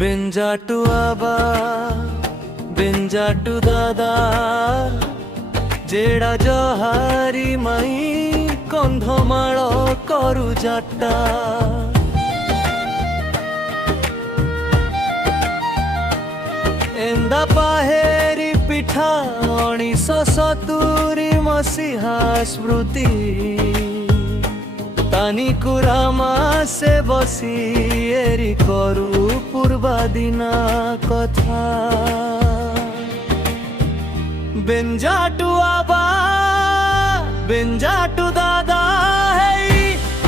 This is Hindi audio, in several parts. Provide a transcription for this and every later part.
बेंजाटू आबा बेंजाटू दादा जेड़ा जहारी माई कंधमाल करू जाटा एंदा पाहेरी पिठा 1970 मसीहा स्मृति तानी कुरामा से बसी एरी करू पूर्वा दिना कथा बेंजाटू आबा बेंजाटू दादा है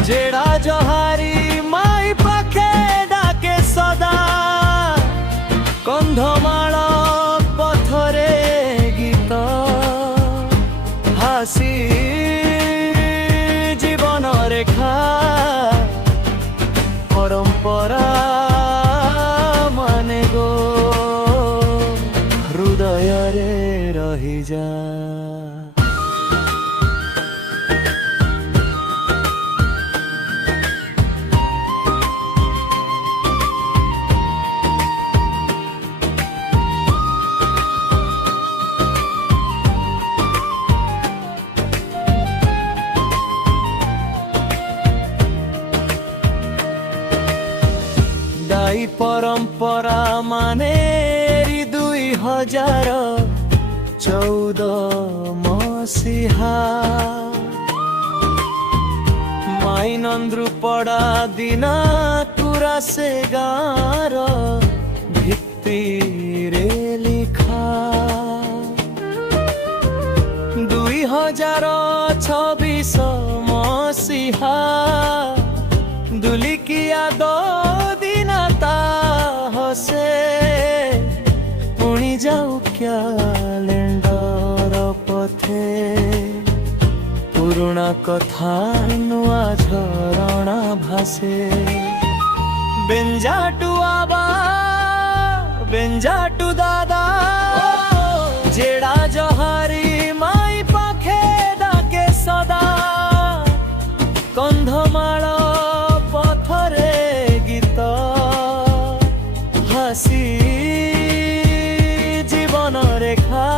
जेड़ा जहारी माई पाखे डाके सदा कंधमाल पथरे गीत हासी जीवन रेखा परंपरा माने गो हृदय रे रही जा दाई परंपरा माने 2014 मसीहा माई नंद्रुपड़ा दिना तुरा से गार भित्ति रे लिखा 2026 मसीहा दुलिकिया दो से पुणी जाऊ क्यालेंडर पथे पुराना कथा नुआ झरणा भासे बेंजाटू आबा बेंजाटू दादा जेड़ा जहारी माई पाखे डाके सदा कंधमाल पथरे गीत हासी जीवन रेखा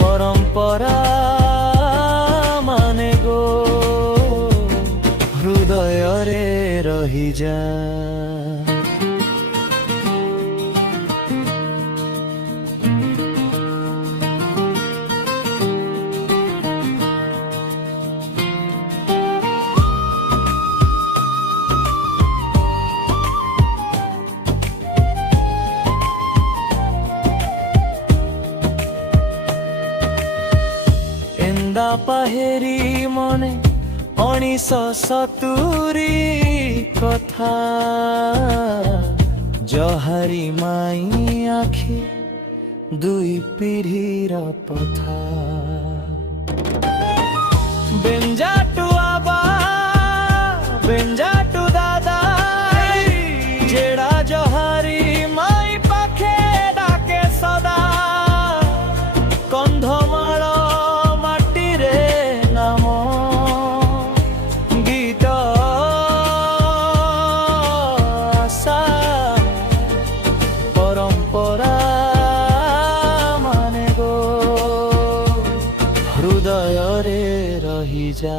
परंपरा माने गो हृदय रे रही जा पाहेरी मने 1970 कथा जहारी माई आखि दुई पीढ़ीर पथा बेंजाटू आबा बेंजाटू दादा जेड़ा जहारी माई पाखे डाके सदा कंधमाल परंपरा माने गो हृदय रे रही जा।